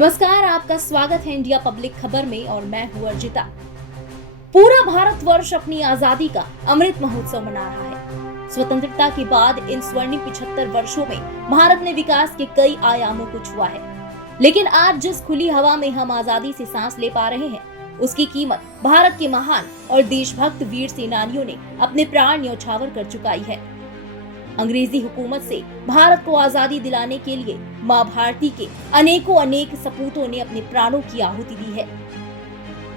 नमस्कार, आपका स्वागत है इंडिया पब्लिक खबर में और मैं हूं अर्जिता। पूरा भारतवर्ष अपनी आजादी का अमृत महोत्सव मना रहा है। स्वतंत्रता के बाद इन स्वर्णिम 75 वर्षों में भारत ने विकास के कई आयामों को छुआ है, लेकिन आज जिस खुली हवा में हम आजादी से सांस ले पा रहे हैं, उसकी कीमत भारत के महान और देशभक्त वीर सेनानियों ने अपने प्राण न्यौछावर कर चुकाई है। अंग्रेजी हुकूमत से भारत को आजादी दिलाने के लिए मां भारती के अनेक सपूतों ने अपने प्राणों की आहुति दी है।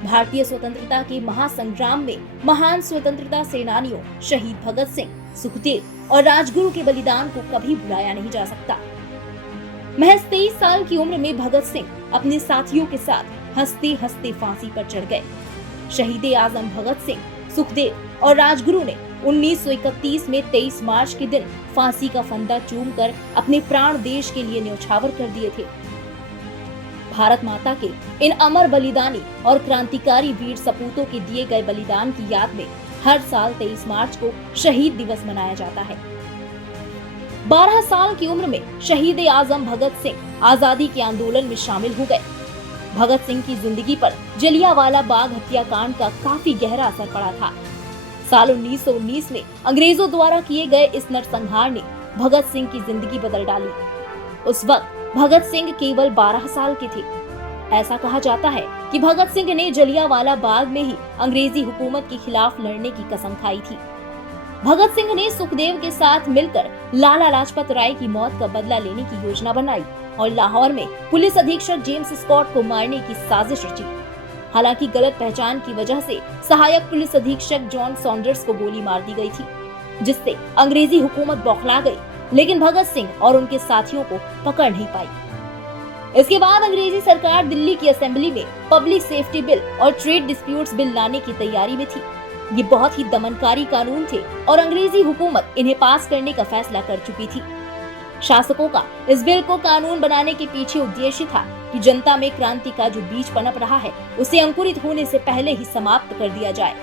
भारतीय स्वतंत्रता के महासंग्राम में महान स्वतंत्रता सेनानियों शहीद भगत सिंह, सुखदेव और राजगुरु के बलिदान को कभी भुलाया नहीं जा सकता। महज 23 साल की उम्र में भगत सिंह अपने साथियों के साथ हंसते हंसते फांसी पर चढ़ गए। शहीद आजम भगत सिंह, सुखदेव और राजगुरु ने 1931 में 23 मार्च के दिन फांसी का फंदा चूमकर अपने प्राण देश के लिए न्यौछावर कर दिए थे। भारत माता के इन अमर बलिदानी और क्रांतिकारी वीर सपूतों के दिए गए बलिदान की याद में हर साल 23 मार्च को शहीद दिवस मनाया जाता है। 12 साल की उम्र में शहीद आजम भगत सिंह आजादी के आंदोलन में शामिल हो गए। भगत सिंह की जिंदगी पर जलियांवाला बाग हत्याकांड का काफी गहरा असर पड़ा था। साल 1919 में अंग्रेजों द्वारा किए गए इस नरसंहार ने भगत सिंह की जिंदगी बदल डाली। उस वक्त भगत सिंह केवल 12 साल के थे। ऐसा कहा जाता है कि भगत सिंह ने जलियांवाला बाग में ही अंग्रेजी हुकूमत के खिलाफ लड़ने की कसम खाई थी। भगत सिंह ने सुखदेव के साथ मिलकर लाला लाजपत राय की मौत का बदला लेने की योजना बनाई और लाहौर में पुलिस अधीक्षक जेम्स स्कॉट को मारने की साजिश रची। हालांकि गलत पहचान की वजह से सहायक पुलिस अधीक्षक जॉन सॉन्डर्स को गोली मार दी गई थी, जिससे अंग्रेजी हुकूमत बौखला गई, लेकिन भगत सिंह और उनके साथियों को पकड़ नहीं पाई। इसके बाद अंग्रेजी सरकार दिल्ली की असेंबली में पब्लिक सेफ्टी बिल और ट्रेड डिस्प्यूट्स बिल लाने की तैयारी में थी। ये बहुत ही दमनकारी कानून थे और अंग्रेजी हुकूमत इन्हें पास करने का फैसला कर चुकी थी। शासकों का इस बिल को कानून बनाने के पीछे उद्देश्य था कि जनता में क्रांति का जो बीज पनप रहा है, उसे अंकुरित होने से पहले ही समाप्त कर दिया जाए।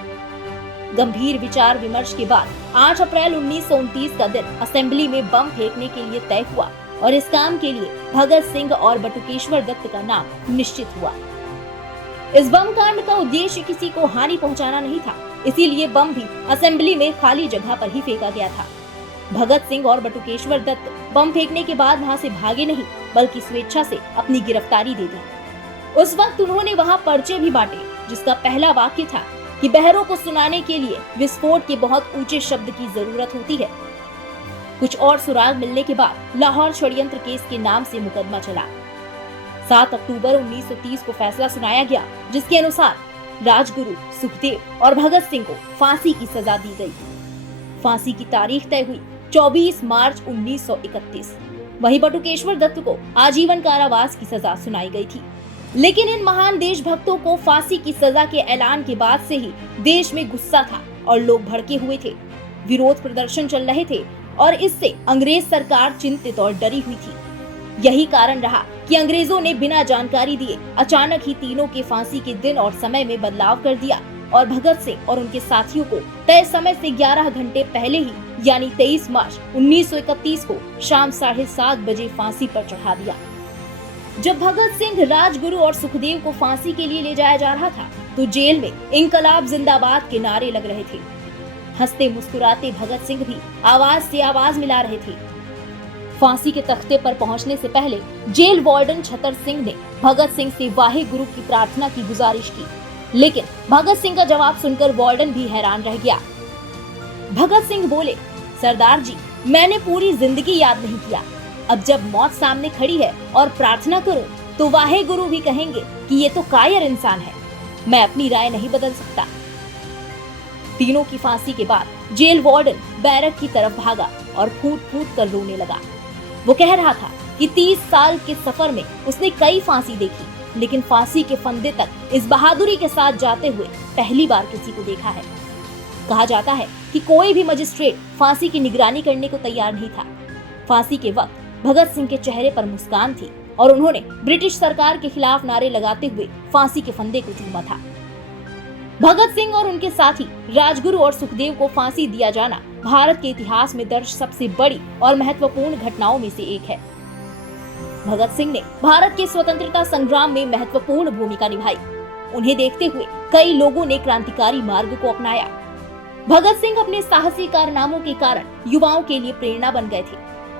गंभीर विचार विमर्श के बाद 8 अप्रैल 1929 का दिन असेंबली में बम फेंकने के लिए तय हुआ और इस काम के लिए भगत सिंह और बटुकेश्वर दत्त का नाम निश्चित हुआ। इस बम कांड का उद्देश्य किसी को हानि पहुंचाना नहीं था, इसीलिए बम भी असेंबली में खाली जगह पर ही फेंका गया था। भगत सिंह और बटुकेश्वर दत्त बम फेंकने के बाद वहां से भागे नहीं, बल्कि स्वेच्छा से अपनी गिरफ्तारी दे दी। उस वक्त उन्होंने वहां पर्चे भी बांटे, जिसका पहला वाक्य था कि बहरों को सुनाने के लिए विस्फोट के बहुत ऊंचे शब्द की जरूरत होती है। कुछ और सुराग मिलने के बाद लाहौर षड्यंत्र केस के नाम से मुकदमा चला। 7 अक्टूबर 1930 को फैसला सुनाया गया, जिसके अनुसार राजगुरु, सुखदेव और भगत सिंह को फांसी की सजा दी गई। फांसी की तारीख तय हुई 24 मार्च 1931। वहीं बटुकेश्वर दत्त को आजीवन कारावास की सजा सुनाई गई थी। लेकिन इन महान देशभक्तों को फांसी की सजा के ऐलान के बाद से ही देश में गुस्सा था और लोग भड़के हुए थे। विरोध प्रदर्शन चल रहे थे और इससे अंग्रेज सरकार चिंतित और डरी हुई थी। यही कारण रहा कि अंग्रेजों ने बिना जानकारी दिए अचानक ही तीनों के फांसी के दिन और समय में बदलाव कर दिया और भगत सिंह और उनके साथियों को तय समय से 11 घंटे पहले ही यानी 23 मार्च 1931 को शाम 7:30 बजे फांसी पर चढ़ा दिया। जब भगत सिंह, राजगुरु और सुखदेव को फांसी के लिए ले जाया जा रहा था, तो जेल में इंकलाब जिंदाबाद के नारे लग रहे थे। हंसते मुस्कुराते भगत सिंह भी आवाज से आवाज मिला रहे थे। फांसी के तख्ते पर पहुंचने से पहले जेल वार्डन छतर सिंह ने भगत सिंह से वाहे गुरु की प्रार्थना की गुजारिश की, लेकिन भगत सिंह का जवाब सुनकर वार्डन भी हैरान रह गया। भगत सिंह बोले, सरदार जी, मैंने पूरी जिंदगी याद नहीं किया। अब जब मौत सामने खड़ी है और प्रार्थना करूं, तो वाहे गुरु भी कहेंगे कि ये तो कायर इंसान है। मैं अपनी राय नहीं बदल सकता। तीनों की फांसी के बाद जेल वार्डन बैरक की तरफ भागा और फूट फूट कर रोने लगा। वो कह रहा था कि 30 साल के सफर में उसने कई फांसी देखी, लेकिन फांसी के फंदे तक इस बहादुरी के साथ जाते हुए पहली बार किसी को देखा है। कहा जाता है कि कोई भी मजिस्ट्रेट फांसी की निगरानी करने को तैयार नहीं था। फांसी के वक्त भगत सिंह के चेहरे पर मुस्कान थी और उन्होंने ब्रिटिश सरकार के खिलाफ नारे लगाते हुए फांसी के फंदे को चूमा था। भगत सिंह और उनके साथी राजगुरु और सुखदेव को फांसी दिया जाना भारत के इतिहास में दर्ज सबसे बड़ी और महत्वपूर्ण घटनाओं में से एक है। भगत सिंह ने भारत के स्वतंत्रता संग्राम में महत्वपूर्ण भूमिका निभाई। उन्हें देखते हुए कई लोगों ने क्रांतिकारी मार्ग को अपनाया। भगत सिंह अपने साहसी कारनामों के कारण युवाओं के लिए प्रेरणा बन गए थे।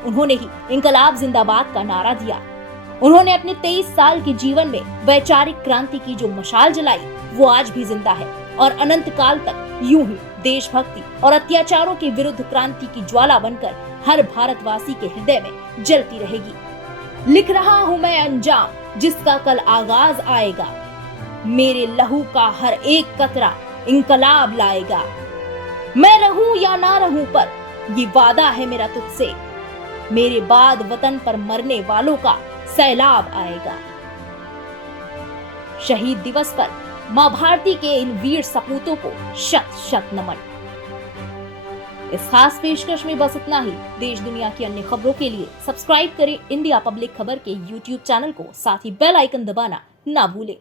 उन्होंने ही इंकलाब जिंदाबाद का नारा दिया। उन्होंने अपने 23 साल के जीवन में वैचारिक क्रांति की जो मशाल जलाई, वो आज भी जिंदा है और अनंत काल तक यूं ही देशभक्ति और अत्याचारों के विरुद्ध क्रांति की ज्वाला बनकर हर भारतवासी के हृदय में जलती रहेगी। लिख रहा हूं मैं अंजाम जिसका कल आगाज आएगा, मेरे लहू का हर एक कतरा इंकलाब लाएगा। मैं रहूं या ना रहूं पर ये वादा है मेरा तुझसे, मेरे बाद वतन पर मरने वालों का सैलाब आएगा। शहीद दिवस पर मां भारती के इन वीर सपूतों को शत शत नमन। इस खास पेशकश में बस इतना ही। देश दुनिया की अन्य खबरों के लिए सब्सक्राइब करें इंडिया पब्लिक खबर के YouTube चैनल को, साथ ही बेल आइकन दबाना ना भूलें।